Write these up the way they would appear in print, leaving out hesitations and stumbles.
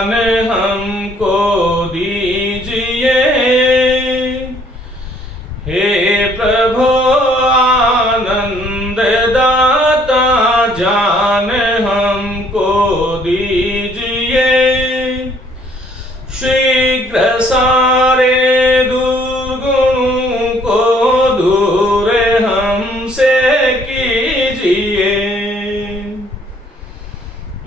ज्ञान हमको दीजिए। हे प्रभु आनंद दाता ज्ञान हमको दीजिए। शीघ्र सारे दुर्गुणों को दूर हमसे कीजिए।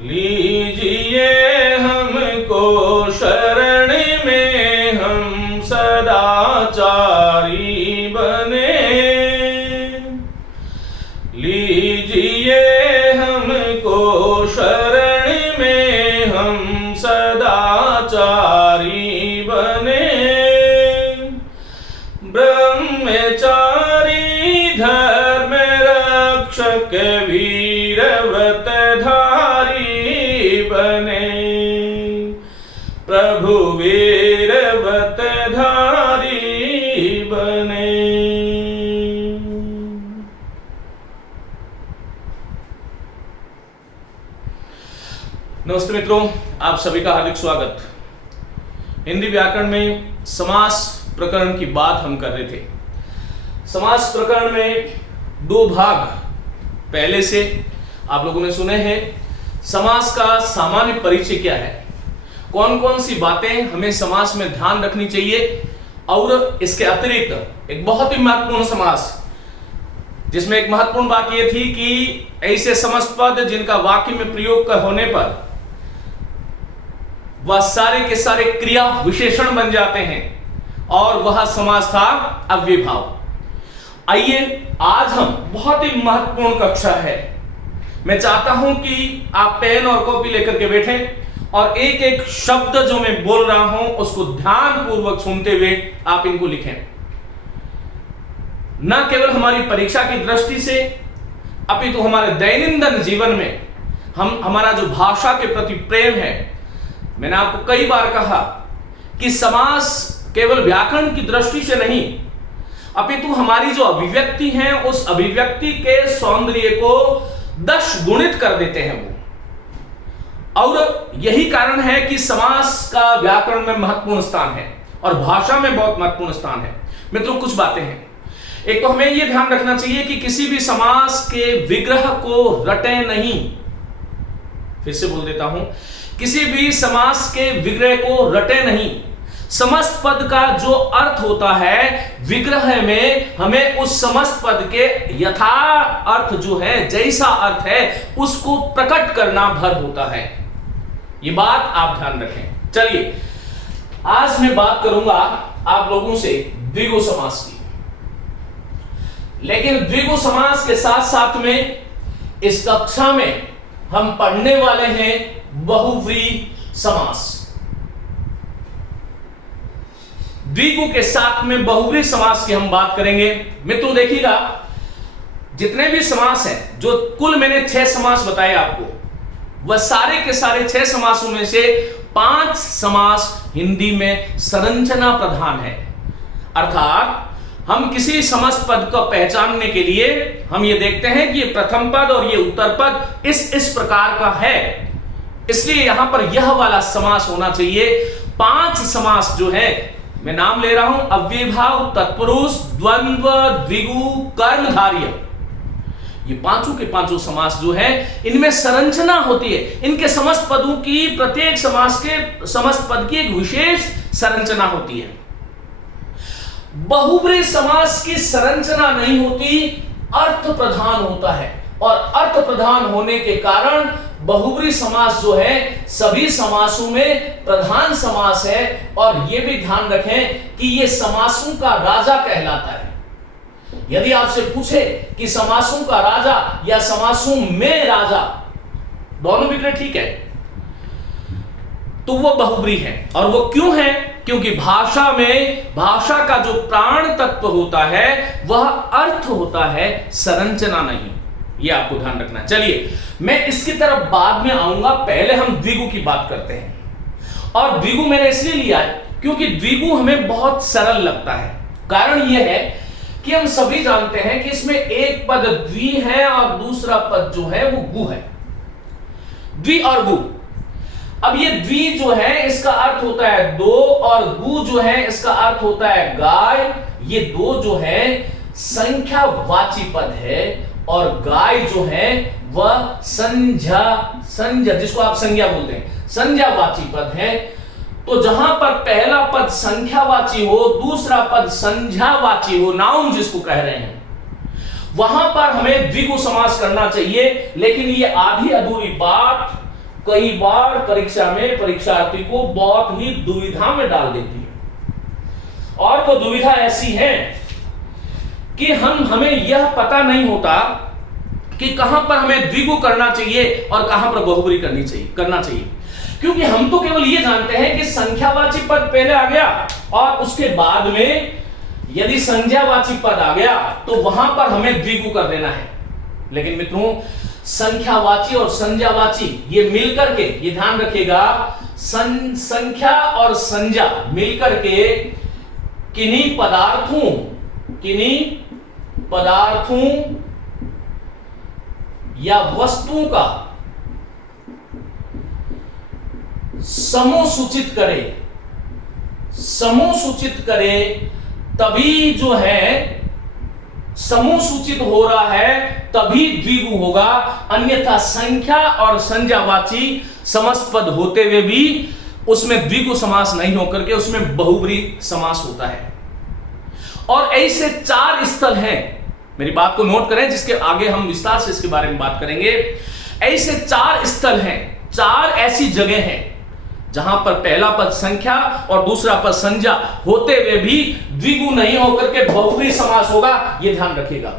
लीजिए हमको शरण में, हम सदाचारी बने। लीजिए हमको शरण में, हम सदाचारी बने। ब्रह्मचारी धर्म रक्षक वीरव्रत धारी बने। प्रभु वीरव्रत धारी बने। नमस्ते मित्रों, आप सभी का हार्दिक स्वागत। हिंदी व्याकरण में समास प्रकरण की बात हम कर रहे थे। समास प्रकरण में दो भाग पहले से आप लोगों ने सुने हैं। समास का सामान्य परिचय क्या है, कौन कौन सी बातें हमें समास में ध्यान रखनी चाहिए, और इसके अतिरिक्त एक बहुत ही महत्वपूर्ण समास, जिसमें एक महत्वपूर्ण बात यह थी कि ऐसे समास पद जिनका वाक्य में प्रयोग होने पर वह सारे के सारे क्रिया विशेषण बन जाते हैं, और वह समास था अव्ययभाव। आइए, आज हम बहुत ही महत्वपूर्ण कक्षा है। मैं चाहता हूं कि आप पेन और कॉपी लेकर के बैठें और एक एक शब्द जो मैं बोल रहा हूं उसको ध्यान पूर्वक सुनते हुए आप इनको लिखें। न केवल हमारी परीक्षा की दृष्टि से, अपितु हमारे दैनंदिन जीवन में हमारा जो भाषा के प्रति प्रेम है। मैंने आपको कई बार कहा कि समास केवल व्याकरण की दृष्टि से नहीं, अपितु हमारी जो अभिव्यक्ति है उस अभिव्यक्ति के सौंदर्य को 10 गुणित कर देते हैं वो। और यही कारण है कि समास का व्याकरण में महत्वपूर्ण स्थान है और भाषा में बहुत महत्वपूर्ण स्थान है। मित्रों, कुछ बातें हैं। एक तो हमें यह ध्यान रखना चाहिए कि किसी भी समास के विग्रह को रटे नहीं। फिर से बोल देता हूं, किसी भी समास के विग्रह को रटे नहीं। समस्त पद का जो अर्थ होता है विग्रह में, हमें उस समस्त पद के यथा अर्थ जो है, जैसा अर्थ है, उसको प्रकट करना भर होता है। ये बात आप ध्यान रखें। चलिए, आज मैं बात करूंगा आप लोगों से द्विगु समास की। लेकिन द्विगु समास के साथ साथ में इस कक्षा में हम पढ़ने वाले हैं बहुव्रीहि समास। द्विगु के साथ में बहुव्रीहि समास की हम बात करेंगे। मित्रों देखिएगा, जितने भी समास हैं, जो कुल मैंने 6 समास बताए आपको, वह सारे के सारे 6 समासों में से 5 समास हिंदी में संरचना प्रधान है। अर्थात हम किसी समस्त पद को पहचानने के लिए हम ये देखते हैं कि ये प्रथम पद और ये उत्तर पद इस प्रकार का है, इसलिए यहां पर यह वाला समास होना चाहिए। 5 समास जो है, मैं नाम ले रहा हूं, अव्ययभाव, तत्पुरुष, द्वंद्व, द्विगु, कर्मधारय। ये पांचों के पांचों समास जो है, इनमें संरचना होती है। इनके समस्त पदों की, प्रत्येक समास के समस्त पद की एक विशेष संरचना होती है। बहुव्रीहि समास की संरचना नहीं होती, अर्थ प्रधान होता है, और अर्थ प्रधान होने के कारण बहुव्रीहि समास जो है सभी समासों में प्रधान समास है। और यह भी ध्यान रखें कि यह समासों का राजा कहलाता है। यदि आपसे पूछे कि समासों का राजा या समासों में राजा, दोनों विग्रह ठीक है, तो वो बहुव्रीहि है। और वो क्यों है? क्योंकि भाषा में, भाषा का जो प्राण तत्व होता है वह अर्थ होता है, संरचना नहीं। यह आपको ध्यान रखना है। चलिए, मैं इसकी तरफ बाद में आऊंगा, पहले हम द्विगु की बात करते हैं। और द्विगु मैंने इसलिए लिया है क्योंकि द्विगु हमें बहुत सरल लगता है। कारण यह है कि हम सभी जानते हैं कि इसमें एक पद द्वि है और दूसरा पद जो है वो गु है। द्वि और गु, अब ये द्वि जो है इसका अर्थ होता है दो, और गु जो है इसका अर्थ होता है गाय। ये दो जो है संख्यावाची पद है, और गाय जो है वह संज्ञा जिसको आप संज्ञा बोलते हैं, संज्ञावाची पद है। तो जहां पर पहला पद संख्यावाची हो, दूसरा पद संज्ञावाची हो, नाउन जिसको कह रहे हैं, वहां पर हमें द्विगु समास करना चाहिए। लेकिन ये आधी अधूरी बात कई बार परीक्षा में परीक्षार्थी को बहुत ही दुविधा में डाल देती है। और वो दुविधा ऐसी है कि हमें यह पता नहीं होता कि कहां पर हमें द्विगु करना चाहिए और कहां पर बहुब्री करना चाहिए। क्योंकि हम तो केवल ये जानते हैं कि संख्यावाची पद पहले आ गया और उसके बाद में यदि संज्ञावाची पद आ गया तो वहां पर हमें द्विगु कर देना है। लेकिन मित्रों, संख्यावाची और संज्ञावाची ये मिलकर के, ये ध्यान रखिएगा, संख्या और संज्ञा मिलकर के किन्हीं पदार्थों या वस्तुओं का समूह सूचित करे तभी जो है समूह सूचित हो रहा है, तभी द्विगु होगा। अन्यथा संख्या और संज्ञावाची समस्त पद होते हुए भी उसमें द्विगु समास नहीं होकर के उसमें बहुब्री समास होता है। और ऐसे 4 स्थल हैं, मेरी बात को नोट करें, जिसके आगे हम विस्तार से इसके बारे में बात करेंगे। ऐसे 4 स्थल हैं, 4 ऐसी जगह हैं जहां पर पहला पद संख्या और दूसरा पद संज्ञा होते हुए भी द्विगु नहीं होकर के बहुब्री समास होगा। यह ध्यान रखिएगा।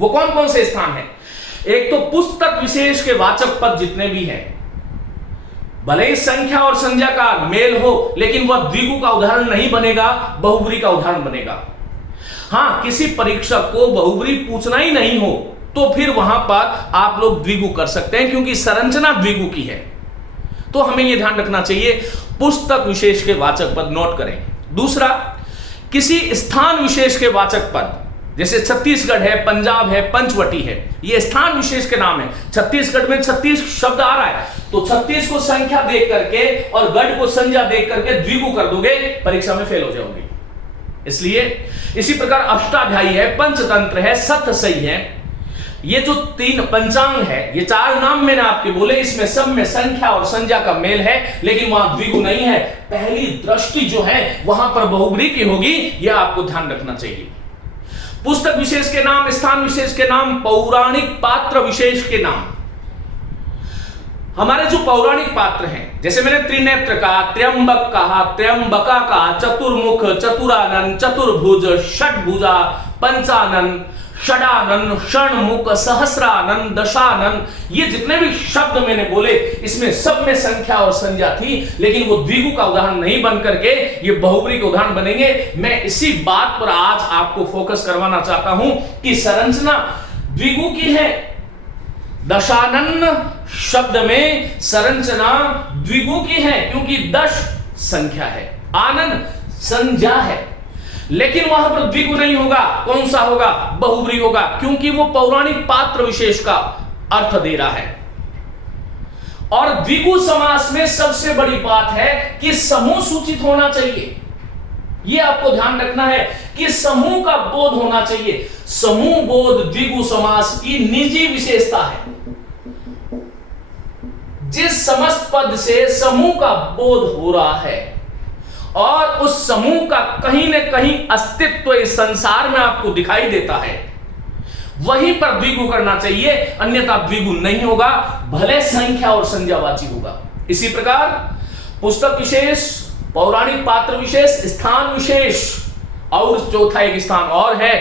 वो कौन कौन से स्थान हैं? एक तो पुस्तक विशेष के वाचक पद जितने भी हैं, भले ही संख्या और संज्ञा का मेल हो, लेकिन वह द्विगु का उदाहरण नहीं बनेगा, बहुब्री का उदाहरण बनेगा। हां, किसी परीक्षक को बहुब्री पूछना ही नहीं हो तो फिर वहां पर आप लोग द्विगु कर सकते हैं, क्योंकि संरचना द्विगु की है। तो हमें यह ध्यान रखना चाहिए, पुस्तक विशेष के वाचक पद नोट करें। दूसरा, किसी स्थान विशेष के वाचक पद, जैसे छत्तीसगढ़ है, पंजाब है, पंचवटी है, ये स्थान विशेष के नाम है। छत्तीसगढ़ में 36 शब्द आ रहा है, तो 36 को संख्या देख करके और गढ़ को संज्ञा देख करके द्विगु कर दोगे, परीक्षा में फेल हो जाओगे। इसलिए इसी प्रकार अष्टाध्यायी है, पंचतंत्र है, सत्य सही है, ये जो 3 पंचांग है, ये 4 नाम मैंने आपके बोले, इसमें सब में संख्या और संज्ञा का मेल है, लेकिन वहां द्विगु नहीं है। पहली दृष्टि जो है वहां पर बहुब्री की होगी, यह आपको ध्यान रखना चाहिए। पुस्तक विशेष के नाम, स्थान विशेष के नाम, पौराणिक पात्र विशेष के नाम। हमारे जो पौराणिक पात्र हैं, जैसे मैंने त्रिनेत्र कहा, त्र्यंबक कहा, त्र्यंबका कहा, चतुर्मुख, चतुरानन, चतुर्भुज, षटभुजा, पंचानन, षडानन, षणमुख, सहस्रानन, दशानन, ये जितने भी शब्द मैंने बोले, इसमें सब में संख्या और संज्ञा थी, लेकिन वो द्विगु का उदाहरण नहीं बन करके ये बहुब्री के उदाहरण बनेंगे। मैं इसी बात पर आज आपको फोकस करवाना चाहता हूं कि संरचना द्विगु की है। दशानन शब्द में संरचना द्विगु की है, क्योंकि दश संख्या है, आनन संज्ञा है, लेकिन वहां पर द्विगु नहीं होगा। कौन सा होगा? बहुब्री होगा, क्योंकि वो पौराणिक पात्र विशेष का अर्थ दे रहा है। और द्विगु समास में सबसे बड़ी बात है कि समूह सूचित होना चाहिए। यह आपको ध्यान रखना है कि समूह का बोध होना चाहिए। समूह बोध द्विगु समास की निजी विशेषता है। जिस समस्त पद से समूह का बोध हो रहा है और उस समूह का कहीं न कहीं अस्तित्व इस संसार में आपको दिखाई देता है, वहीं पर द्विगु करना चाहिए, अन्यथा द्विगु नहीं होगा, भले संख्या और संज्ञावाची होगा। इसी प्रकार पुस्तक विशेष, पौराणिक पात्र विशेष, स्थान विशेष, और चौथा एक स्थान और है,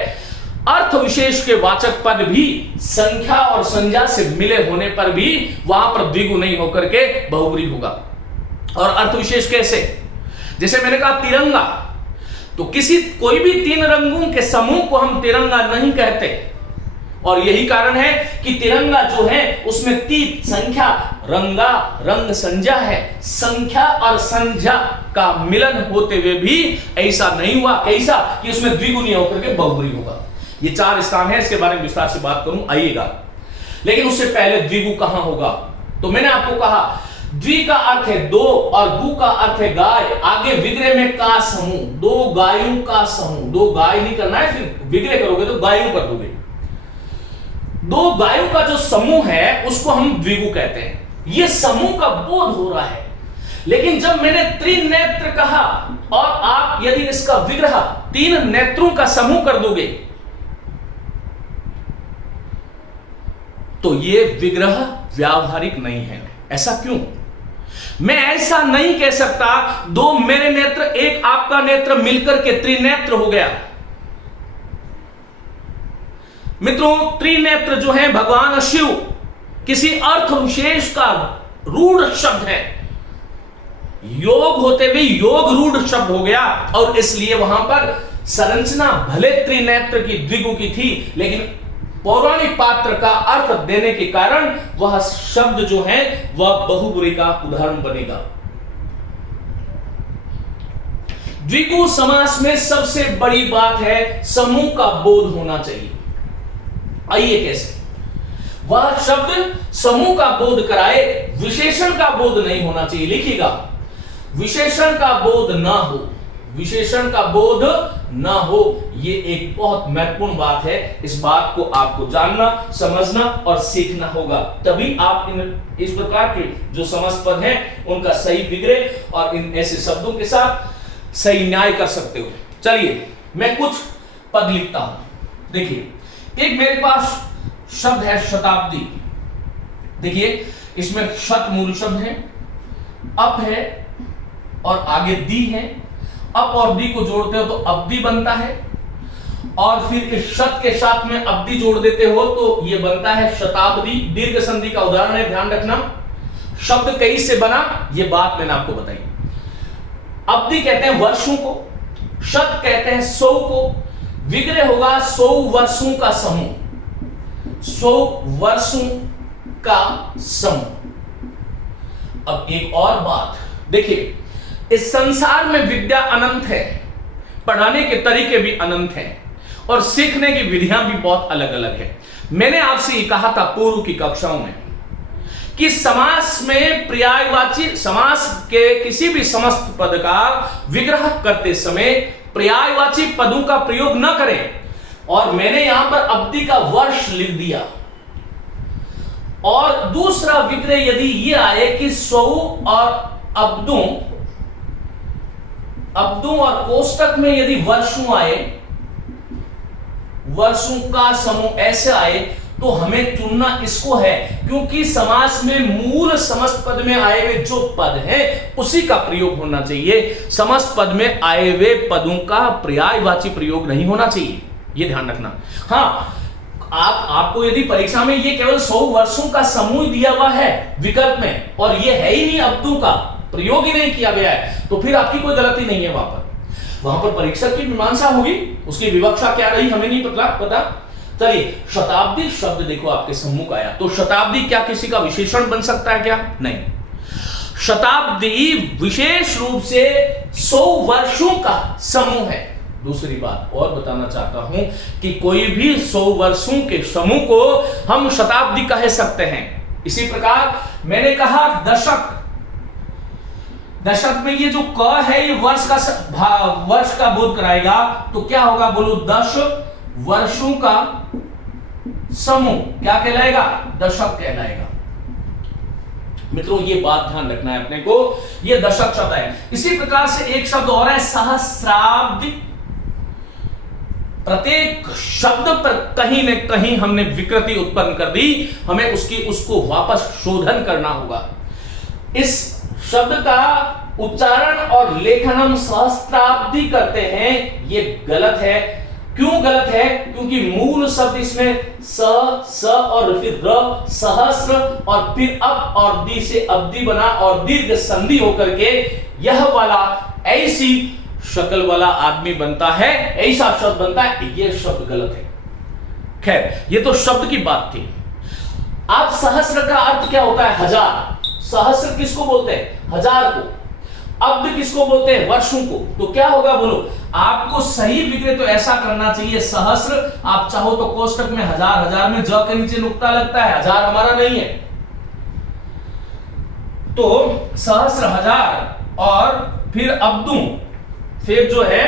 अर्थ विशेष के वाचक पद भी संख्या और संज्ञा से मिले होने पर भी वहां पर द्विगु नहीं होकर के बहुब्री होगा। और अर्थ विशेष कैसे? जैसे मैंने कहा तिरंगा, तो कोई भी 3 रंगों के समूह को हम तिरंगा नहीं कहते, और यही कारण है कि तिरंगा जो है उसमें 3 संख्या, रंगा, रंग संज्ञा है। संख्या और संज्ञा का मिलन होते हुए भी ऐसा नहीं हुआ, कैसा कि उसमें द्विगु नहीं होकर के बहुब्री होगा। ये 4 स्थान है, इसके बारे में विस्तार से बात करूं, आइएगा। लेकिन उससे पहले द्विगु कहां होगा? तो मैंने आपको कहा द्वि का अर्थ है दो और गु का अर्थ है गाय। आगे विग्रह में का समूह, दो गायों का समूह। दो गाय नहीं करना है, फिर विग्रह करोगे तो गायों कर दोगे। दो गायों का जो समूह है उसको हम द्विगु कहते हैं। यह समूह का बोध हो रहा है। लेकिन जब मैंने त्रिनेत्र कहा और आप यदि इसका विग्रह तीन नेत्रों का समूह कर दोगे तो यह विग्रह व्यावहारिक नहीं है। ऐसा क्यों? मैं ऐसा नहीं कह सकता दो मेरे नेत्र एक आपका नेत्र मिलकर के त्रिनेत्र हो गया। मित्रों, त्रिनेत्र जो है भगवान शिव किसी अर्थ विशेष का रूढ़ शब्द है। योग होते हुए योग रूढ़ शब्द हो गया और इसलिए वहां पर संरचना भले त्रिनेत्र की द्विगु की थी, लेकिन पौराणिक पात्र का अर्थ देने के कारण वह शब्द जो है वह बहुब्री का उदाहरण बनेगा। द्विगु समास में सबसे बड़ी बात है समूह का बोध होना चाहिए। आइए कैसे? वह शब्द समूह का बोध कराए, विशेषण का बोध नहीं होना चाहिए। लिखिएगा, विशेषण का बोध ना हो, विशेषण का बोध ना हो। यह एक बहुत महत्वपूर्ण बात है। इस बात को आपको जानना, समझना और सीखना होगा, तभी आप इस प्रकार के जो समस्त पद हैं उनका सही विग्रह और इन ऐसे शब्दों के साथ सही न्याय कर सकते हो। चलिए मैं कुछ पद लिखता हूं। देखिए, एक मेरे पास शब्द है शताब्दी। देखिए, इसमें शत मूल शब्द है, अप है और आगे दी है। अप और दी को जोड़ते हो तो अब्दी बनता है और फिर इस शत के साथ में अब्दी जोड़ देते हो तो यह बनता है शताब्दी। दीर्घ संधि का उदाहरण है, ध्यान रखना। शब्द कई से बना, यह बात मैंने आपको बताई। अब्दी कहते हैं वर्षों को, शत कहते हैं 100 को। विग्रह होगा 100 वर्षों का समूह, 100 वर्षों का समूह। अब एक और बात देखिए, इस संसार में विद्या अनंत है, पढ़ाने के तरीके भी अनंत हैं और सीखने की विधियां भी बहुत अलग अलग है। मैंने आपसे ये कहा था पूर्व की कक्षाओं में कि समास में पर्यायवाची, समास के किसी भी समस्त पद का विग्रह करते समय पर्यायवाची पदों का प्रयोग न करें। और मैंने यहां पर अब्दी का वर्ष लिख दिया। और दूसरा विग्रह यदि यह आए कि 100 और अब्दों और कोष्टक में यदि वर्षों आए, वर्षों का समूह ऐसे आए, तो हमें चुनना इसको है, क्योंकि समास में मूल समस्त पद में आए हुए जो पद है उसी का प्रयोग होना चाहिए। समस्त पद में आए हुए पदों का पर्यायवाची प्रयोग नहीं होना चाहिए, यह ध्यान रखना। हाँ, आपको यदि परीक्षा में ये केवल 100 वर्षों का समूह दिया हुआ है विकल्प में और ये है ही नहीं, अब्दों का प्रयोग ही नहीं किया गया है, तो फिर आपकी कोई गलती नहीं है। वहां पर परीक्षक की मीमांसा होगी, उसकी विवक्षा क्या रही हमें नहीं पता। चलिए, शताब्दी शब्द देखो आपके सम्मुख आया, तो शताब्दी क्या किसी का विशेषण बन सकता है क्या? नहीं। शताब्दी विशेष रूप से 100 वर्षों का समूह है। दूसरी बात और बताना चाहता हूं कि कोई भी 100 वर्षों के समूह को हम शताब्दी कह सकते हैं। इसी प्रकार मैंने कहा दशक, दशक में ये जो क है ये वर्ष का बोध कराएगा, तो क्या होगा बोलो? 10 वर्षों का समूह क्या कहलाएगा? दशक कहलाएगा। मित्रों, ये बात ध्यान रखना है अपने को, ये दशक शब्द है। इसी प्रकार से एक शब्द और है सहस्राब्दी। प्रत्येक शब्द पर कहीं न कहीं हमने विकृति उत्पन्न कर दी, हमें उसको वापस शोधन करना होगा। इस शब्द का उच्चारण और लेखन हम सहस्त्राब्दी करते हैं, ये गलत है। क्यों गलत है? क्योंकि मूल शब्द इसमें स और फिर र, सहस्र और फिर अप और दी से अब्दी बना और दीर्घ संधि होकर के यह वाला ऐसी शक्ल वाला आदमी बनता है, ऐसा शब्द बनता है। ये शब्द गलत है। खैर, ये तो शब्द की बात थी। आप सहस्र का अर्थ क्या होता है? हजार। सहस्र किसको बोलते हैं? हजार को। अब्द किसको बोलते हैं? वर्षों को। तो क्या होगा बोलो? आपको सही विग्रह तो ऐसा करना चाहिए, सहस्र। आप चाहो तो कोष्टक में हजार, हजार में ज के नीचे नुक्ता लगता है, हजार हमारा नहीं है। तो सहस्र, हजार और फिर अब्दुम, फिर जो है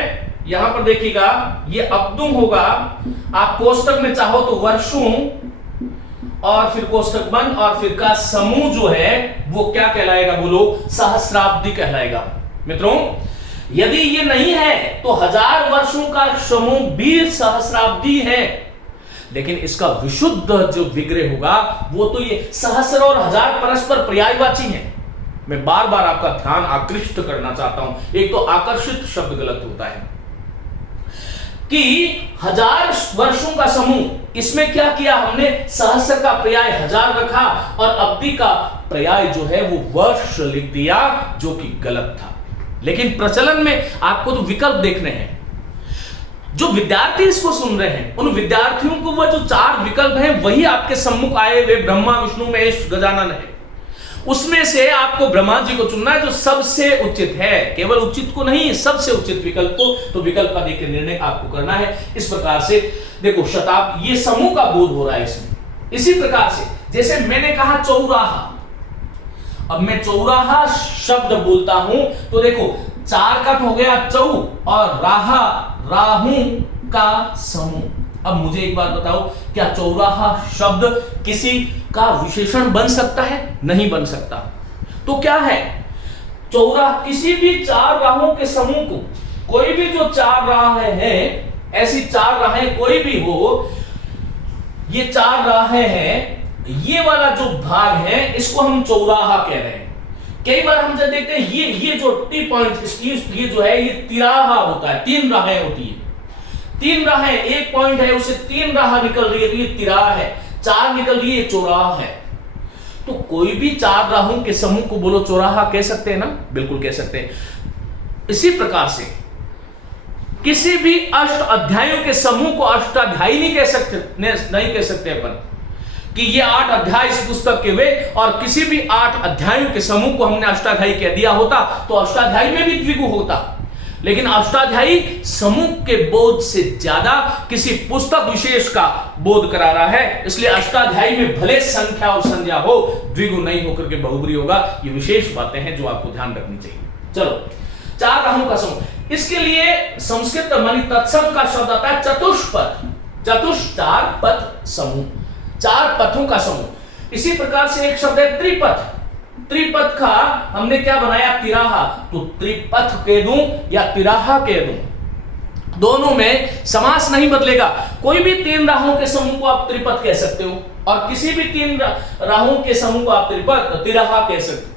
यहां पर देखिएगा ये अब्दुम होगा। आप कोष्टक में चाहो तो वर्षों और फिर कोष्टक बंद और फिर का समूह जो है वो क्या कहलाएगा, बोलो, सहस्राब्दी कहलाएगा। मित्रों, यदि ये नहीं है तो 1000 वर्षों का समूह भी सहस्राब्दी है, लेकिन इसका विशुद्ध जो विग्रह होगा वो तो ये सहस्र और 1000 परस्पर पर्यायवाची हैं। मैं बार बार आपका ध्यान आकृष्ट करना चाहता हूं, एक तो आकर्षित शब्द गलत होता है कि 1000 वर्षों का समूह, इसमें क्या किया हमने, सहस्र का पर्याय 1000 रखा और अब्दी का पर्याय जो है वो वर्ष लिख दिया, जो कि गलत था। लेकिन प्रचलन में आपको तो विकल्प देखने हैं। जो विद्यार्थी इसको सुन रहे हैं उन विद्यार्थियों को वह जो 4 विकल्प हैं वही आपके सम्मुख आए हुए ब्रह्मा विष्णु महेश गजानन है, उसमें से आपको ब्रह्मा जी को चुनना है जो सबसे उचित है, केवल उचित को नहीं, सबसे उचित विकल्प को। तो विकल्प का देखकर निर्णय आपको करना है। इस प्रकार से देखो, शताब्दी ये समूह का बोध हो रहा है इसमें। इसी प्रकार से जैसे मैंने कहा चौराहा, अब मैं चौराहा शब्द बोलता हूं तो देखो 4 का हो गया चौ और राहा, राहू का समूह। अब मुझे एक बात बताओ, क्या चौराहा शब्द किसी का विशेषण बन सकता है? नहीं बन सकता। तो क्या है चौराहा? किसी भी 4 राहों के समूह को, कोई भी जो 4 राहें हैं, ऐसी 4 राहें कोई भी हो, ये 4 राहें हैं, ये वाला जो भाग है इसको हम चौराहा कह रहे हैं। कई बार हम जब देखते हैं ये जो टी पॉइंट, ये जो है ये तिराहा होता है, 3 राहें होती है, 3 राहें, एक पॉइंट है उससे 3 राह निकल रही है तो ये तिराहा है, 4 निकल रही है ये चौराहा है। तो कोई भी 4 राहों के समूह को बोलो चौराहा कह सकते हैं ना? बिल्कुल कह सकते हैं। इसी प्रकार से किसी भी अष्ट अध्यायों के समूह को अष्टाध्यायी नहीं कह सकते अपन कि ये 8 अध्याय इस पुस्तक के वे, और किसी भी 8 अध्यायों के समूह को हमने अष्टाध्यायी कह दिया होता तो अष्टाध्यायी में भी द्विगु होता। लेकिन अष्टाध्यायी समूह के बोध से ज्यादा किसी पुस्तक विशेष का बोध करा रहा है, इसलिए अष्टाध्यायी में भले संख्या और संज्ञा हो, द्विगु नहीं होकर के बहुब्री होगा। ये विशेष बातें हैं जो आपको ध्यान रखनी चाहिए। चलो, 4 राहों का समूह, इसके लिए संस्कृत मानी तत्सम का शब्द आता है चतुष्पथ, 4 पथ समूह, 4 पथों का समूह। इसी प्रकार से एक शब्द है त्रिपथ, त्रिपथ का हमने क्या बनाया, तिराहा। तो त्रिपथ कह दूं या तिराहा कह दूं, दोनों में समास नहीं बदलेगा। कोई भी 3 राहों के समूह को आप त्रिपथ कह सकते हो और किसी भी 3 राहों के समूह को आप तिराहा कह सकते हो,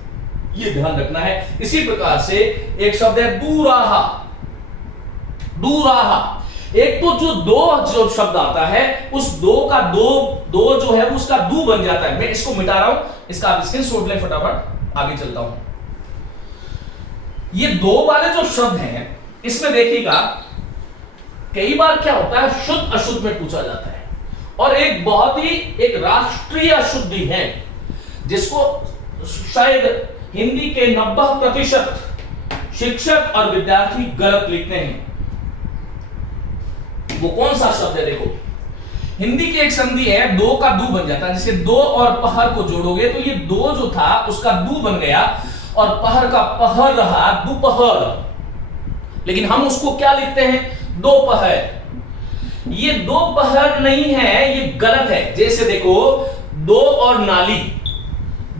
ये ध्यान रखना है। इसी प्रकार से एक शब्द है दूराहा, दूराहा। एक तो जो 2 जो शब्द आता है उस 2 का दो जो है उसका दू बन जाता है। मैं इसको मिटा रहा हूं, इसका आप स्क्रीनशॉट लें फटाफट, आगे चलता हूं। ये 2 वाले जो शब्द हैं इसमें देखिएगा कई बार क्या होता है, शुद्ध अशुद्ध में पूछा जाता है, और एक बहुत ही एक राष्ट्रीय अशुद्धि है जिसको शायद हिंदी के 90% शिक्षक और विद्यार्थी गलत लिखते हैं। वो कौन सा शब्द है? देखो, हिंदी की एक संधि है, 2 का दू बन जाता है। जैसे 2 और पहर को जोड़ोगे तो ये 2 जो था उसका दू बन गया और पहर का पहर रहा दोपहर, लेकिन हम उसको क्या लिखते हैं, दोपहर। ये दोपहर नहीं है, ये गलत है। जैसे देखो 2 और नाली,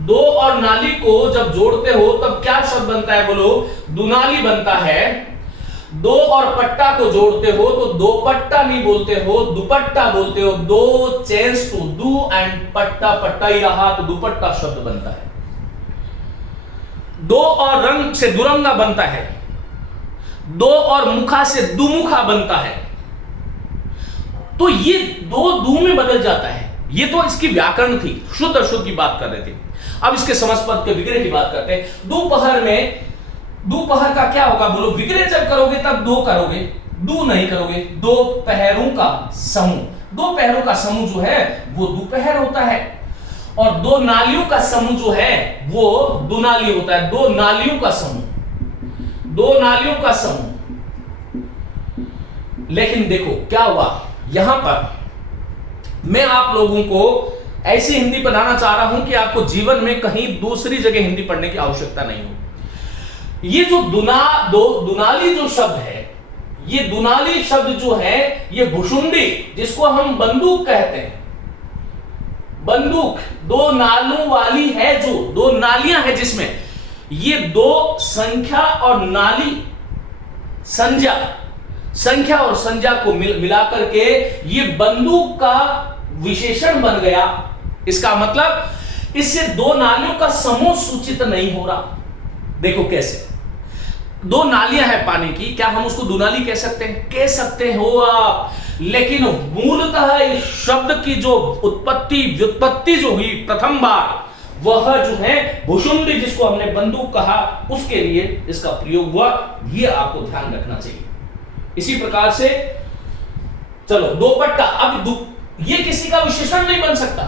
2 और नाली को जब जोड़ते हो तब क्या शब्द बनता है, बोलो, दुनाली बनता है। 2 और पट्टा को जोड़ते हो तो दोपट्टा नहीं बोलते हो, दुपट्टा बोलते हो। 2 चेंज टू दू एंड पट्टा, पट्टा ही रहा तो दुपट्टा शब्द बनता है। 2 और रंग से दुरंगा बनता है, 2 और मुखा से दुमुखा बनता है। तो ये 2 दू में बदल जाता है। ये तो इसकी व्याकरण थी, शुद्ध अशुद्ध की बात कर रहे थे। अब इसके समासपद के विग्रह की बात करते हैं। दोपहर में, दोपहर का क्या होगा, बोलो, विग्रह जब करोगे तब 2 करोगे, दू नहीं करोगे। 2 पहरों का समूह, 2 पहरों का समूह जो है वो दोपहर होता है, और 2 नालियों का समूह जो है वो दुनाली होता है। 2 नालियों का समूह, 2 नालियों का समूह। लेकिन देखो क्या हुआ, यहां पर मैं आप लोगों को ऐसी हिंदी बनाना चाह रहा हूं कि आपको जीवन में कहीं दूसरी जगह हिंदी पढ़ने की आवश्यकता नहीं हो। ये जो दुनाली जो शब्द है, ये दुनाली शब्द जो है, ये भुशुंडी जिसको हम बंदूक कहते हैं, बंदूक दो नालों वाली है, जो दो नालियां है जिसमें ये दो संख्या और नाली संख्या और संज्ञा को मिलाकर के ये बंदूक का विशेषण बन गया। इसका मतलब इससे दो नालियों का समूह सूचित नहीं हो रहा। देखो कैसे, दो नालियां हैं पानी की, क्या हम उसको दुनाली कह सकते हैं? कह सकते हो आप, लेकिन मूलतः इस शब्द की जो व्युत्पत्ति जो हुई प्रथम बार, वह जो है भुशुंडी जिसको हमने बंदूक कहा, उसके लिए इसका प्रयोग हुआ। यह आपको ध्यान रखना चाहिए। इसी प्रकार से चलो दोपट्टा, अब ये किसी का विशेषण नहीं बन सकता।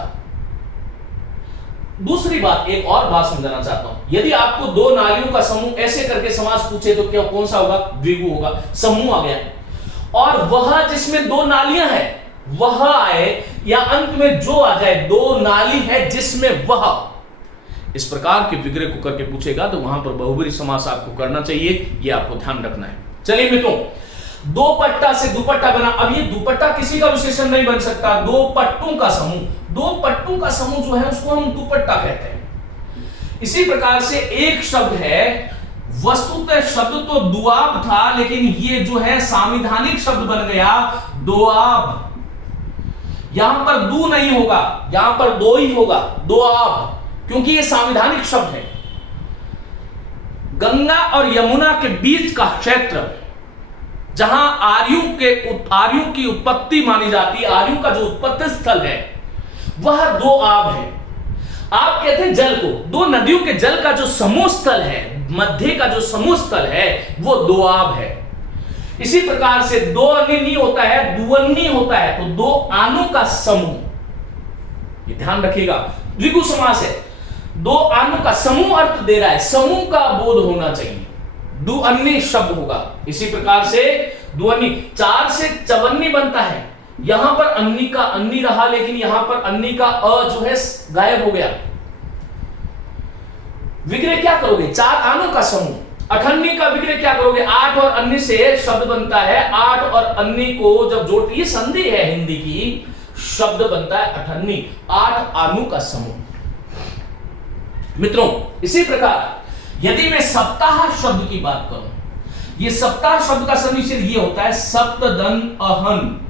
दूसरी बात, एक और बात समझाना चाहता हूं, यदि आपको दो नालियों का समूह ऐसे करके समास पूछे तो क्या कौन सा होगा? द्विगु होगा। समूह आ गया, और वह जिसमें दो नालियां हैं वह आए, या अंत में जो आ जाए, दो नाली है जिसमें वह, इस प्रकार के विग्रह को करके पूछेगा तो वहां पर बहुब्रीहि समास आपको करना चाहिए। यह आपको ध्यान रखना है। चलिए मित्रों, दो पट्टा से दुपट्टा बना। अब ये दुपट्टा किसी का विशेषण नहीं बन सकता, दो पट्टों का समूह, दो पट्टों का समूह जो है उसको हम दुपट्टा कहते हैं। इसी प्रकार से एक शब्द है, वस्तुतः शब्द तो दुआब था, लेकिन ये जो है संवैधानिक शब्द बन गया दोआब। यहां पर दू नहीं होगा, यहां पर दो ही होगा, दोआब, क्योंकि ये संवैधानिक शब्द है। गंगा और यमुना के बीच का क्षेत्र जहां आर्यों की उत्पत्ति मानी जाती है, आर्यों का जो उत्पत्ति स्थल है वह दो आब है। आप कहते हैं जल को, दो नदियों के जल का जो समूह स्थल है, मध्य का जो समूह स्थल है वो दो आब है। इसी प्रकार से दो अन्नी होता है, दुअन्नी होता है, तो दो आनों का समूह। ये ध्यान रखिएगा, द्विगु समास है, दो आनों का समूह अर्थ दे रहा है, समूह का बोध होना चाहिए, दुअन्नी शब्द होगा। इसी प्रकार से दुअन्नी, चार से चवन्नी बनता है, यहां पर अन्नी का अन्नी रहा, लेकिन यहां पर अन्नी का अ जो है गायब हो गया। विग्रह क्या करोगे? चार आनों का समूह। अठन्नी का विग्रह क्या करोगे? आठ और अन्नी से शब्द बनता है, आठ और अन्नी को जब जोड़ती, ये संधि है हिंदी की, शब्द बनता है अठन्नी, आठ आनों का समूह। मित्रों, इसी प्रकार यदि मैं सप्ताह शब्द की बात करूं, ये सप्ताह शब्द का सन्निच्छेद ये होता है सप्त दन अहन,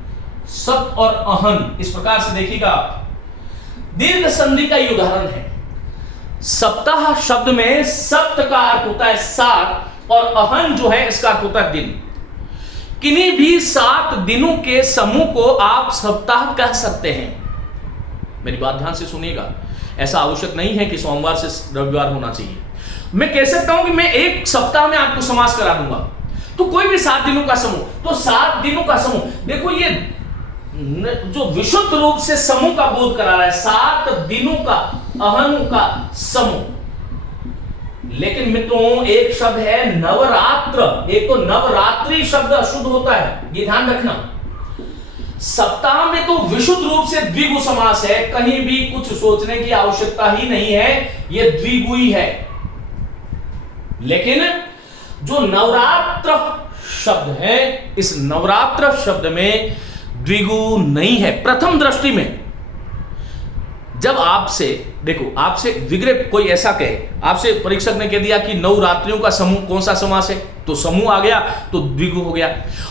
सप्त और अहन। इस प्रकार से देखिएगा, दीर्घ संधि का ये उदाहरण है। सप्ताह शब्द में सप्त का अर्थ होता है सात, और अहन जो है इसका अर्थ होता है दिन। किन्हीं भी 7 दिनों के समूह को आप सप्ताह कह सकते हैं। मेरी बात ध्यान से सुनिएगा, ऐसा आवश्यक नहीं है कि सोमवार से रविवार होना चाहिए। मैं कह सकता हूं कि मैं एक सप्ताह में आपको समास करा दूंगा, तो कोई भी 7 दिनों का समूह, तो 7 दिनों का समूह। देखो ये जो विशुद्ध रूप से समूह का बोध करा रहा है, 7 दिनों का अहनु का समूह। लेकिन मित्रों, एक शब्द है नवरात्र, एक तो नवरात्रि शब्द अशुद्ध होता है, ये ध्यान रखना। सप्ताह में तो विशुद्ध रूप से द्विगु समास है, कहीं भी कुछ सोचने की आवश्यकता ही नहीं है, यह द्विगु ही है। लेकिन जो नवरात्र शब्द है, इस नवरात्र शब्द में द्विगु नहीं है। प्रथम दृष्टि में जब आपसे देखो, आपसे विग्रह कोई ऐसा कहे, आपसे परीक्षक ने कह दिया कि 9 रात्रियों का समूह कौन सा समास है, तो समूह आ गया तो द्विगु हो गया।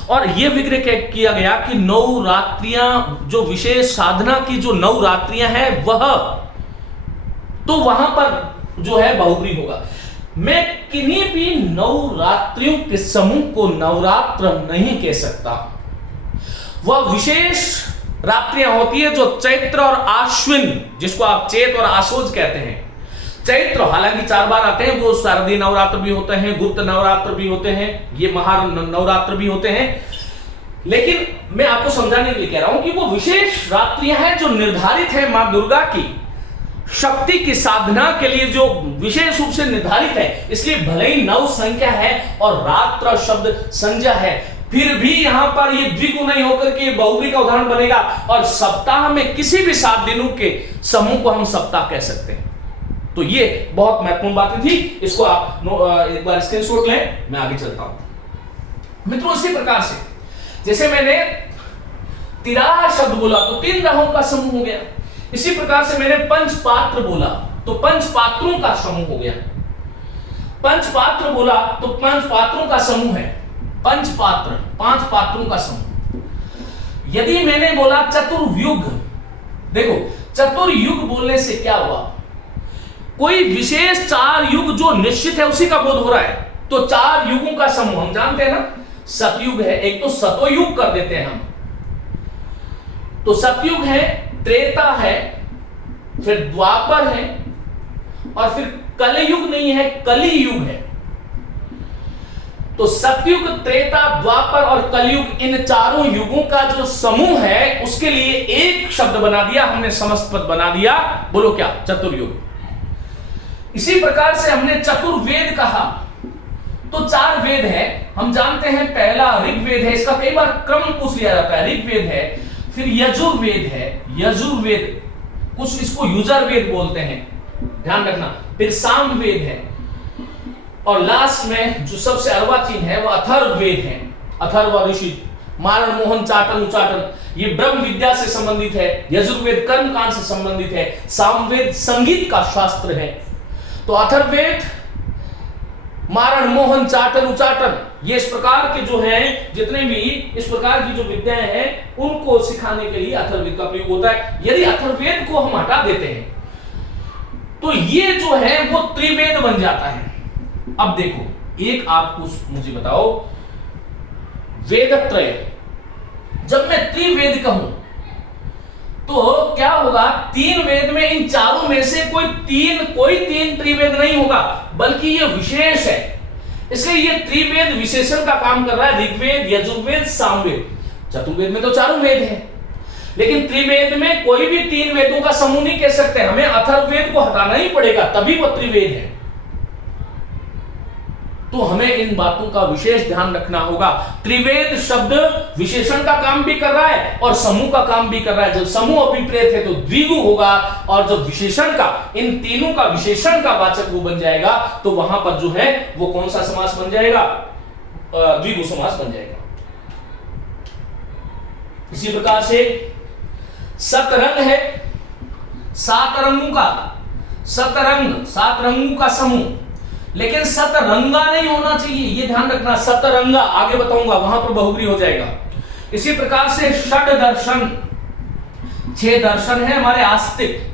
और यह विग्रह किया गया कि 9 रात्रियां, जो विशेष साधना की जो 9 रात्रियां हैं वह, तो वहां पर जो है बहुब्रीहि होगा। मैं किन्हीं भी 9 रात्रियों के समूह को नवरात्र नहीं कह सकता। वह विशेष रात्रियां होती है जो चैत्र और आश्विन, जिसको आप चैत और आशोज कहते हैं। चैत्र हालांकि 4 बार आते हैं, वो शारदीय नवरात्र भी होते हैं, गुप्त नवरात्र भी होते हैं, ये महा नवरात्र भी होते हैं। लेकिन मैं आपको समझाने के लिए कह रहा हूं कि वो विशेष रात्रियां हैं जो निर्धारित है मां दुर्गा की शक्ति की साधना के लिए, जो विशेष रूप से निर्धारित है। इसलिए भले ही 9 संख्या है और रात्र शब्द संज्ञा है, फिर भी यहां पर ये द्विगु नहीं होकर के बहुव्रीहि का उदाहरण बनेगा, और सप्ताह में किसी भी 7 दिनों के समूह को हम सप्ताह कह सकते हैं। तो ये बहुत महत्वपूर्ण बातें थी, इसको आप एक बार स्क्रीनशॉट लें, मैं आगे चलता हूं। मित्रों, इसी प्रकार से जैसे मैंने तिरा शब्द बोला तो 3 राहों का समूह हो गया। इसी प्रकार से मैंने पंचपात्र बोला तो 5 पात्रों का समूह हो गया। पंचपात्र बोला तो 5 पात्रों का समूह है। पंचपात्र 5 पात्रों का समूह। यदि मैंने बोला चतुर्युग, देखो चतुर्युग बोलने से क्या हुआ, कोई विशेष 4 युग जो निश्चित है उसी का बोध हो रहा है। तो 4 युगों का समूह हम जानते हैं ना, सतयुग है, एक तो सतोयुग कर देते हैं हम, तो सतयुग है, त्रेता है, फिर द्वापर है, और फिर कलयुग नहीं है, कली युग है। तो सतयुग, त्रेता, द्वापर और कलयुग, इन 4 युगों का जो समूह है उसके लिए एक शब्द बना दिया हमने, समस्त पद बना दिया। बोलो क्या? चतुर्युग। इसी प्रकार से हमने चतुर्वेद कहा तो 4 वेद है, हम जानते हैं। पहला ऋग्वेद है, इसका कई बार क्रम पूछ लिया जाता है। ऋग्वेद है, फिर यजुर्वेद है, यजुर्वेद, कुछ इसको युजरवेद बोलते हैं, ध्यान रखना। फिर सामवेद है, और लास्ट में जो सबसे अर्वाचीन है वो अथर्ववेद है। अथर्व ऋषि, मारण, मोहन, चाटन, उचाटन, ये ब्रह्म विद्या से संबंधित है। यजुर्वेद कर्म कांड से संबंधित है। सामवेद संगीत का शास्त्र है। तो अथर्ववेद, मारण, मोहन, चाटन, उचाटन, ये इस प्रकार के जो हैं, जितने भी इस प्रकार की जो विद्याएं हैं उनको सिखाने के लिए अथर्ववेद का प्रयोग होता है। यदि अथर्ववेद को हम हटा देते हैं तो ये जो है वो त्रिवेद बन जाता है। अब देखो, एक आप मुझे बताओ, वेदत्रय, जब मैं त्रिवेद कहूं तो क्या होगा? 3 वेद में, इन 4 में से कोई तीन त्रिवेद नहीं होगा, बल्कि ये विशेष है। इसलिए ये त्रिवेद विशेषण का काम कर रहा है। ऋग्वेद, यजुर्वेद, सामवेद। चतुर्वेद में तो 4 वेद हैं, लेकिन त्रिवेद में कोई भी 3 वेदों का समूह नहीं कह सकते, हमें अथर्ववेद को हटाना ही पड़ेगा, तभी वो त्रिवेद है। तो हमें इन बातों का विशेष ध्यान रखना होगा। त्रिवेद शब्द विशेषण का काम भी कर रहा है और समूह का काम भी कर रहा है। जब समूह अभिप्रेत है तो द्विगु होगा, और जब विशेषण का, इन तीनों का विशेषण का वाचक वो बन जाएगा, तो वहां पर जो है वो कौन सा समास बन जाएगा? द्विगु समास बन जाएगा। इसी प्रकार से सतरंग है, 7 रंगों का, सतरंग 7 रंगों का समूह, लेकिन सतरंगा नहीं होना चाहिए, ये ध्यान रखना। सतरंगा आगे बताऊंगा, वहां पर बहुव्रीहि हो जाएगा। इसी प्रकार से षड दर्शन, 6 दर्शन है हमारे आस्तिक,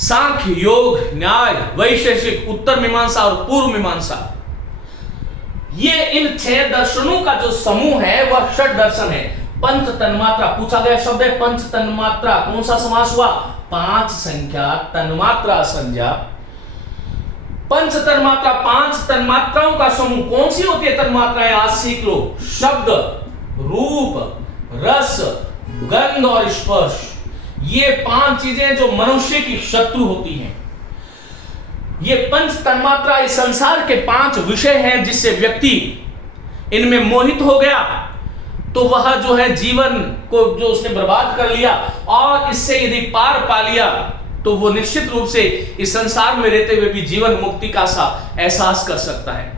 सांख्य, योग, न्याय, वैशेषिक, उत्तर मीमांसा और पूर्व मीमांसा। ये इन 6 दर्शनों का जो समूह है वह षड दर्शन है। पंच तन्मात्रा पूछा गया शब्द है, पंच तन्मात्रा कौन सा समास हुआ? 5 संख्या, तन्मात्रा संज्ञा, पंच तन्मात्रा, 5 तन्मात्राओं का समूह। कौन सी होती है तन्मात्राएं? आज सीख लो। शब्द, रूप, रस, गंध और स्पर्श, ये 5 चीजें जो मनुष्य की शत्रु होती हैं। ये पंच तन्मात्रा इस संसार के 5 विषय हैं, जिससे व्यक्ति इनमें मोहित हो गया तो वह जो है जीवन को जो उसने बर्बाद कर लिया, और इससे यदि पार पा लिया तो वो निश्चित रूप से इस संसार में रहते हुए भी जीवन मुक्ति का सा एहसास कर सकता है।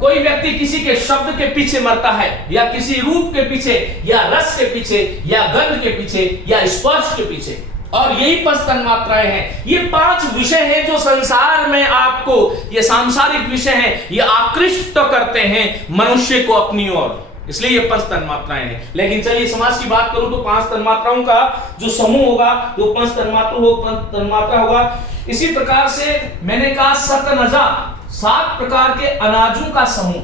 कोई व्यक्ति किसी के शब्द के पीछे मरता है, या किसी रूप के पीछे, या रस के पीछे, या गंध के पीछे, या स्पर्श के पीछे, और यही 5 तन्मात्राएं हैं। ये 5 विषय हैं जो संसार में आपको, ये सांसारिक विषय हैं, ये आकृष्ट करते हैं मनुष्य को अपनी ओर, इसलिए ये 5 तन्मात्राएं हैं। लेकिन चलिए समास की बात करूं तो 5 तन्मात्राओं का जो समूह होगा वो 5 तन्मात्रा होगा। इसी प्रकार से मैंने कहा सतनजा, 7 प्रकार के अनाजों का समूह,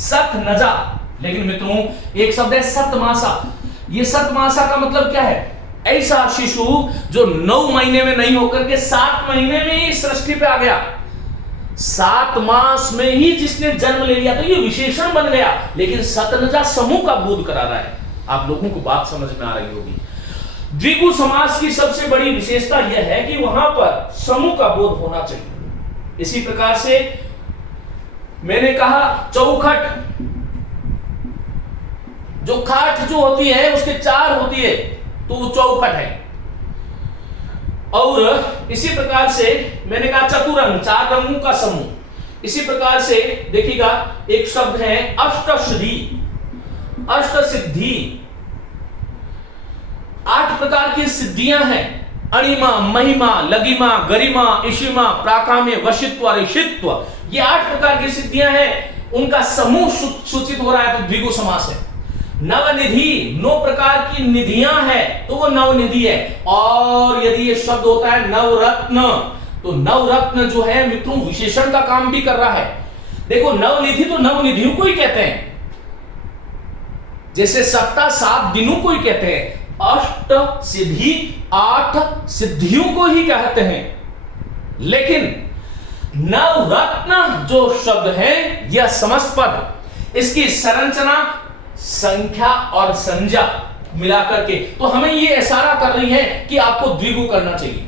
सतनजा। लेकिन मित्रों एक शब्द है सतमासा। ये सतमासा का मतलब क्या है? ऐसा शिशु जो 9 महीने में नहीं होकर के 7 महीने में ही सृष्टि पे आ गया, 7 मास में ही जिसने जन्म ले लिया, तो ये विशेषण बन गया। लेकिन सतनजा समूह का बोध करा रहा है। आप लोगों को बात समझ में आ रही होगी। द्विगु समास की सबसे बड़ी विशेषता यह है कि वहां पर समूह का बोध होना चाहिए। इसी प्रकार से मैंने कहा चौखट, जो खाट जो होती है उसके 4 होती है तो वो चौखट है। और इसी प्रकार से मैंने कहा चतुरंग, 4 रंगों का समूह। इसी प्रकार से देखिएगा एक शब्द है अष्टसिद्धि, अष्टसिद्धि 8 प्रकार की सिद्धियां हैं। अणिमा, महिमा, लगिमा, गरिमा, इशिमा, प्राकाम्य, वशित्व, ऋषित्व, ये 8 प्रकार की सिद्धियां हैं, उनका समूह सूचित हो रहा है तो द्विगु समास है। नवनिधि, 9 प्रकार की निधियां हैं तो वो नवनिधि है। और यदि ये शब्द होता है नवरत्न, तो नवरत्न जो है मित्रों विशेषण का काम भी कर रहा है। देखो नवनिधि तो नवनिधियों को ही कहते हैं, जैसे सप्ताह 7 दिनों को ही कहते हैं, अष्ट सिद्धि 8 सिद्धियों को ही कहते हैं। लेकिन नवरत्न जो शब्द है यह समस्त पद, इसकी संरचना, संख्या और संज्ञा मिलाकर के तो हमें ये इशारा कर रही है कि आपको द्विगु करना चाहिए।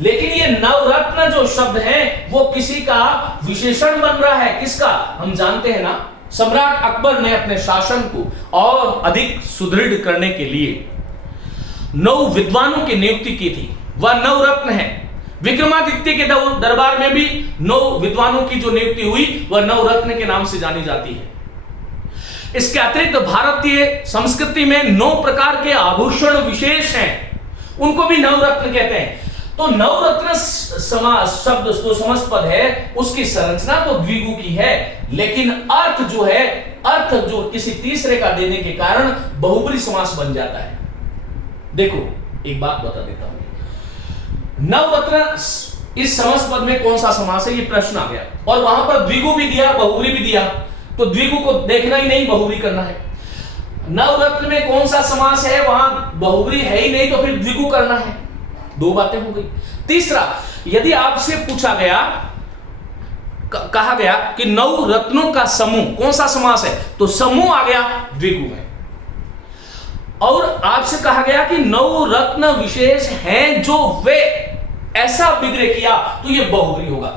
लेकिन ये नवरत्न जो शब्द है वो किसी का विशेषण बन रहा है। किसका? हम जानते हैं ना, सम्राट अकबर ने अपने शासन को और अधिक सुदृढ़ करने के लिए 9 विद्वानों की नियुक्ति की थी, वह नवरत्न है। विक्रमादित्य के दरबार में भी 9 विद्वानों की जो नियुक्ति हुई वह नवरत्न के नाम से जानी जाती है। इसके अतिरिक्त भारतीय संस्कृति में 9 प्रकार के आभूषण विशेष हैं, उनको भी नवरत्न कहते हैं। तो नवरत्न शब्द जो समस्त पद है उसकी संरचना तो द्विगु की है, लेकिन अर्थ जो है, अर्थ जो किसी तीसरे का देने के कारण बहुब्री समास बन जाता है। देखो एक बात बता देता हूं, नवरत्न इस समस्त पद में कौन सा समास है ये प्रश्न आ गया, और वहां पर द्विगु भी दिया, बहुब्री भी दिया, तो द्विगु को देखना ही नहीं, बहुब्री करना है। नवरत्न में कौन सा समास है, वहां बहुब्री है ही नहीं, तो फिर द्विगु करना है। 2 बातें हो गई। तीसरा, यदि आपसे पूछा गया, कहा गया कि 9 रत्नों का समूह कौन सा समास है, तो समूह आ गया द्विगु में। और आपसे कहा गया कि 9 रत्न विशेष हैं जो वे ऐसा विग्रह किया, तो यह बहुब्री होगा।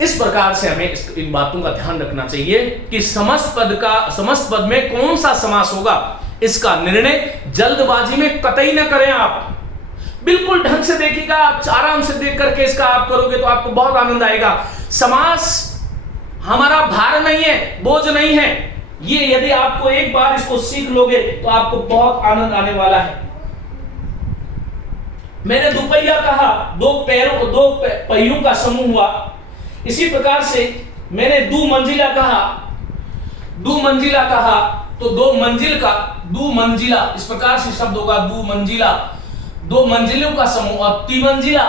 इस प्रकार से हमें इन बातों का ध्यान रखना चाहिए कि समस्त पद में कौन सा समास होगा, इसका निर्णय जल्दबाजी में कतई न करें। आप बिल्कुल ढंग से देखिएगा, आप आराम से देख करके इसका आप करोगे तो आपको बहुत आनंद आएगा। समास हमारा भार नहीं है, बोझ नहीं है। ये यदि आपको एक बार इसको सीख लोगे तो आपको बहुत आनंद आने वाला है। मैंने दुपहिया कहा, 2 पहियों का समूह हुआ। इसी प्रकार से मैंने 2 मंजिला कहा, 2 मंजिला कहा तो 2 मंजिल का 2 मंजिला, इस प्रकार से शब्द होगा 2 मंजिला, 2 मंजिलों का समूह। और 3 मंजिला,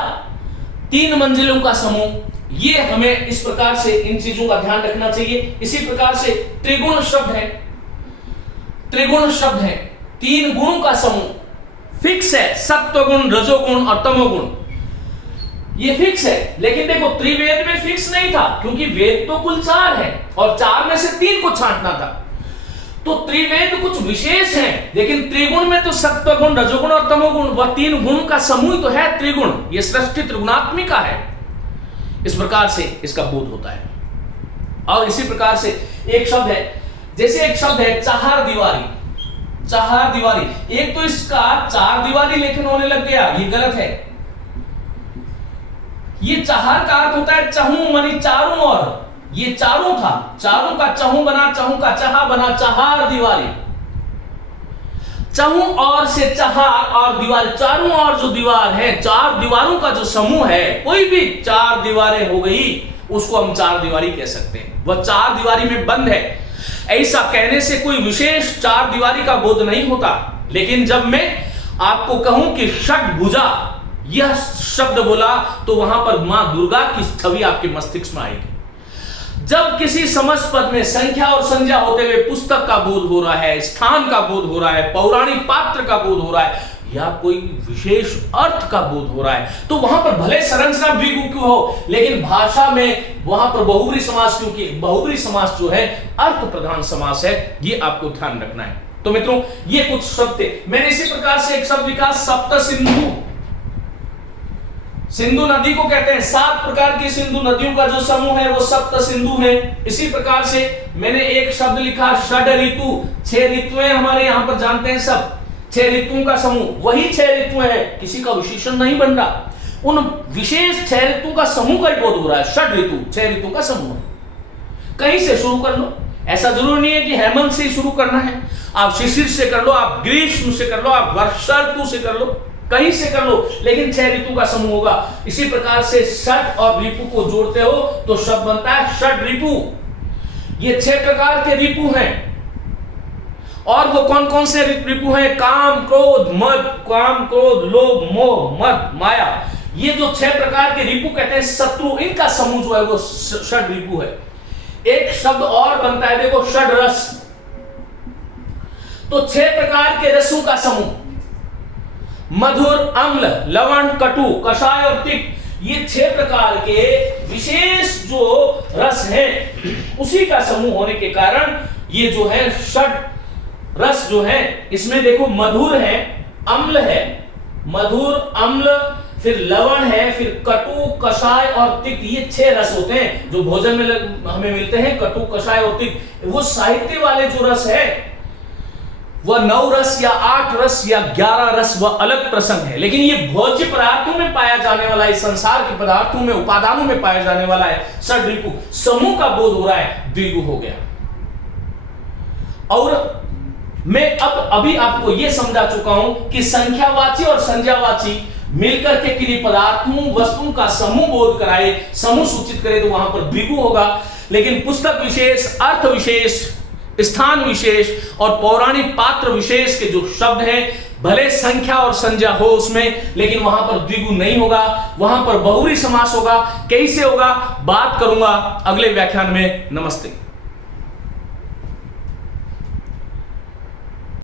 3 मंजिलों का समूह। ये हमें इस प्रकार से इन चीजों का ध्यान रखना चाहिए। इसी प्रकार से त्रिगुण शब्द है, त्रिगुण शब्द है, 3 गुणों का समूह फिक्स है, सत्वगुण, रजोगुण और तमोगुण, ये फिक्स है। लेकिन देखो त्रिवेद में फिक्स नहीं था, क्योंकि वेद तो कुल 4 है और 4 में से 3 को छांटना था। तो त्रिवेद कुछ विशेष हैं, लेकिन त्रिगुण में तो सत्वगुण, रजोगुण और तमोगुण, वह 3 गुण का समूह तो है त्रिगुण। यह सृष्टि त्रिगुणात्मिका है। इस प्रकार से इसका बोध होता है। और इसी प्रकार से एक शब्द है, जैसे एक शब्द है चार दीवारी, चार दीवारी। एक तो इसका 4 दीवारी लेखन होने लग गया, ये गलत है। ये चार का अर्थ होता है चहु, मानी चारों ओर। ये चारों था, चारों का चहु बना, चहु का चहा बना, चार दीवारी। चहु और से चहार और दीवार, चारों ओर जो दीवार है, 4 दीवारों का जो समूह है, कोई भी 4 दीवारें हो गई, उसको हम 4 दीवारी कह सकते हैं। वह 4 दीवारी में बंद है। ऐसा कहने से कोई विशेष 4 दीवारी का बोध नहीं होता। लेकिन जब मैं आपको कहूं कि षटभुजा यह शब्द बोला, तो वहां पर मां दुर्गा की छवि आपके मस्तिष्क में आएगी। जब किसी समस्त पद में संख्या और संज्ञा होते हुए पुस्तक का बोध हो रहा है, स्थान का बोध हो रहा है, पौराणिक पात्र का बोध हो रहा है, या कोई विशेष अर्थ का बोध हो रहा है, तो वहां पर भले संरचना द्विगु क्यों हो, लेकिन भाषा में वहां पर बहुब्री समास, क्योंकि बहुब्री समास जो है अर्थ प्रधान समास है। ये आपको ध्यान रखना है। तो मित्रों ये कुछ शब्द थे। मैंने इसी प्रकार से एक शब्द लिखा सप्त सिंधु। सिंधु नदी को कहते हैं 7 प्रकार की सिंधु नदियों का जो समूह है वो सप्त सिंधु है। इसी प्रकार से मैंने एक शब्द लिखा षड ऋतु, 6 ऋतुएं हमारे यहां पर जानते हैं सब, 6 ऋतुओं का समूह, वही 6 ऋतुएं है, किसी का विशेषण नहीं बन रहा, उन विशेष 6 ऋतुओं का समूह का ही बोध हो रहा है। षड ऋतु 6 ऋतुओं का समूह है। कहीं से शुरू कर लो, ऐसा जरूरी नहीं है कि हेमंत से ही शुरू करना है, आप शिशिर से कर लो, आप ग्रीष्म से कर लो, आप वर्षा ऋतु से कर लो, कहीं से कर लो, लेकिन 6 ऋतु का समूह होगा। इसी प्रकार से षट और रिपु को जोड़ते हो तो शब्द बनता है षड रिपु। ये 6 प्रकार के रिपु हैं। और वो कौन कौन से रिपु हैं? काम, क्रोध, मद, काम, क्रोध, लोभ, मोह, मद, माया। ये जो 6 प्रकार के रिपु कहते हैं शत्रु, इनका समूह जो है वो षड रिपु है। एक शब्द और बनता है, देखो, षड रस। तो 6 प्रकार के रसों का समूह, मधुर, अम्ल, लवण, कटु, कषाय और तिक्त, ये 6 प्रकार के विशेष जो रस हैं उसी का समूह होने के कारण ये जो है षड रस जो है, इसमें देखो मधुर है, अम्ल है, मधुर, अम्ल, फिर लवण है, फिर कटु, कषाय और तिक्त, ये 6 रस होते हैं जो भोजन में हमें मिलते हैं। कटु, कषाय और तिक्त, वो साहित्य वाले जो रस है वह 9 रस या 8 रस या 11 रस वह अलग प्रसंग है, लेकिन ये भोज्य पदार्थों में पाया जाने वाला, इस संसार के पदार्थों में, उपादानों में पाया जाने वाला है षड रिपु। समूह का बोध हो रहा है, द्विगु हो गया। और मैं अभी आपको यह समझा चुका हूं कि संख्यावाची और संज्ञावाची मिलकर के किन्हीं पदार्थों, वस्तुओं का समूह बोध कराए, समूह सूचित करे तो वहां पर द्विगु होगा। लेकिन पुस्तक विशेष, अर्थ विशेष, स्थान विशेष और पौराणिक पात्र विशेष के जो शब्द हैं, भले संख्या और संज्ञा हो उसमें, लेकिन वहां पर द्विगु नहीं होगा, वहां पर बहुव्रीहि समास होगा। कैसे होगा बात करूंगा अगले व्याख्यान में। नमस्ते।